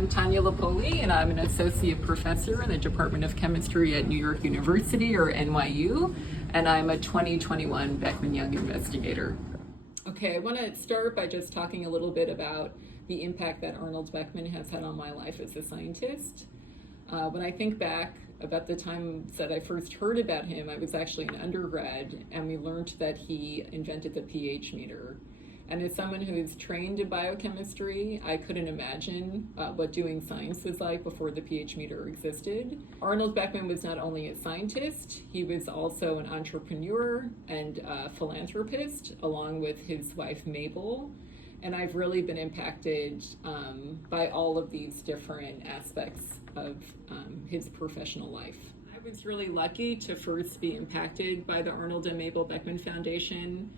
I'm Tania Lupoli, and I'm an associate professor in the Department of Chemistry at New York University, or NYU, and I'm a 2021 Beckman Young investigator. Okay, I want to start by just talking a little bit about the impact that Arnold Beckman has had on my life as a scientist. When I think back about the time that I first heard about him, I was actually an undergrad, and we learned that he invented the pH meter. And as someone who is trained in biochemistry, I couldn't imagine what doing science was like before the pH meter existed. Arnold Beckman was not only a scientist, he was also an entrepreneur and a philanthropist, along with his wife Mabel. And I've really been impacted by all of these different aspects of his professional life. I was really lucky to first be impacted by the Arnold and Mabel Beckman Foundation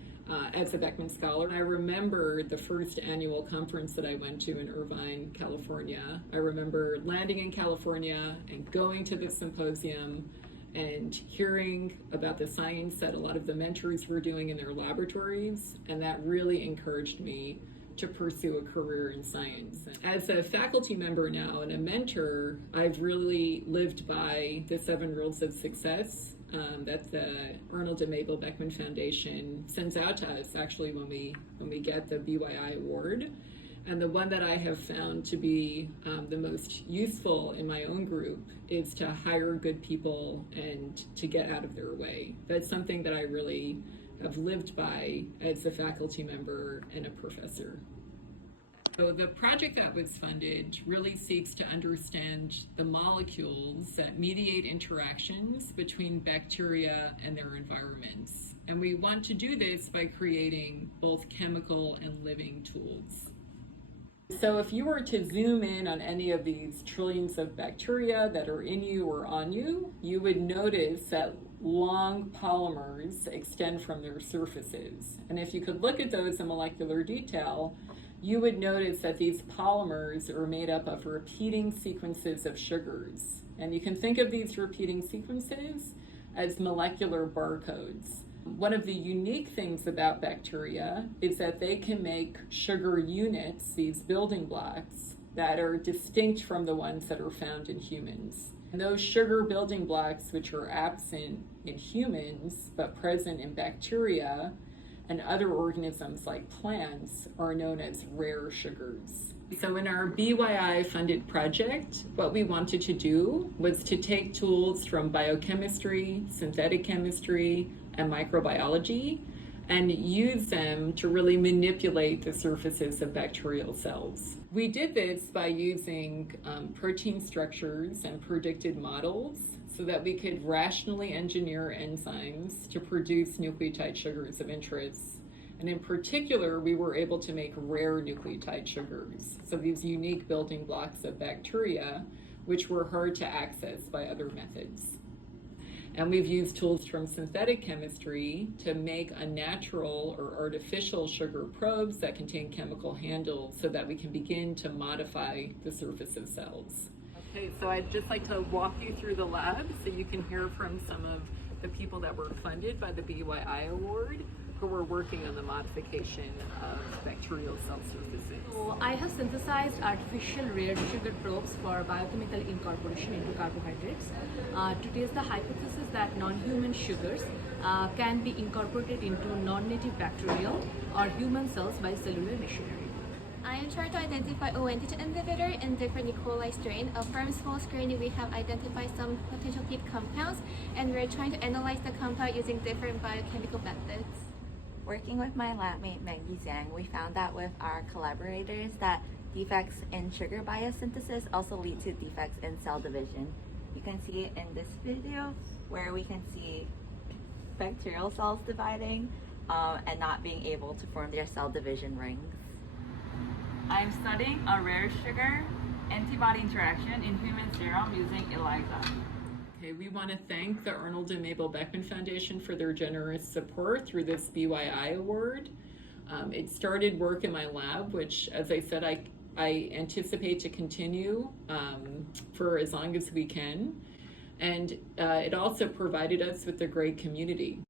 as a Beckman Scholar. I remember the first annual conference that I went to in Irvine, California. I remember landing in California and going to the symposium and hearing about the science that a lot of the mentors were doing in their laboratories, and that really encouraged me to pursue a career in science. As a faculty member now and a mentor, I've really lived by the 7 rules of success that the Arnold and Mabel Beckman Foundation sends out to us actually when we get the BYI award. And the one that I have found to be the most useful in my own group is to hire good people and to get out of their way. That's something that I really have lived by as a faculty member and a professor. So the project that was funded really seeks to understand the molecules that mediate interactions between bacteria and their environments. And we want to do this by creating both chemical and living tools. So if you were to zoom in on any of these trillions of bacteria that are in you or on you, you would notice that long polymers extend from their surfaces. And if you could look at those in molecular detail, you would notice that these polymers are made up of repeating sequences of sugars. And you can think of these repeating sequences as molecular barcodes. One of the unique things about bacteria is that they can make sugar units, these building blocks, that are distinct from the ones that are found in humans. And those sugar building blocks, which are absent in humans but present in bacteria and other organisms like plants, are known as rare sugars. So in our BYI funded project, what we wanted to do was to take tools from biochemistry, synthetic chemistry, and microbiology and use them to really manipulate the surfaces of bacterial cells. We did this by using protein structures and predicted models so that we could rationally engineer enzymes to produce nucleotide sugars of interest. And in particular, we were able to make rare nucleotide sugars, so these unique building blocks of bacteria, which were hard to access by other methods. And we've used tools from synthetic chemistry to make unnatural or artificial sugar probes that contain chemical handles so that we can begin to modify the surface of cells. Okay, so I'd just like to walk you through the lab so you can hear from some of the people that were funded by the BYI Award who were working on the modification of bacterial cell surfaces. So I have synthesized artificial rare sugar probes for biochemical incorporation into carbohydrates to test the hypothesis that non-human sugars can be incorporated into non-native bacterial or human cells by cellular machinery. I am trying to identify O antigen inhibitor in different E. coli strain. From small screening, we have identified some potential hit compounds, and we're trying to analyze the compound using different biochemical methods. Working with my lab mate Maggie Zhang, we found that with our collaborators that defects in sugar biosynthesis also lead to defects in cell division. You can see it in this video where we can see bacterial cells dividing and not being able to form their cell division rings. I'm studying a rare sugar antibody interaction in human serum using ELISA. Okay, we want to thank the Arnold and Mabel Beckman Foundation for their generous support through this BYI award. It started work in my lab, which, as I said, I anticipate to continue for as long as we can. And it also provided us with a great community.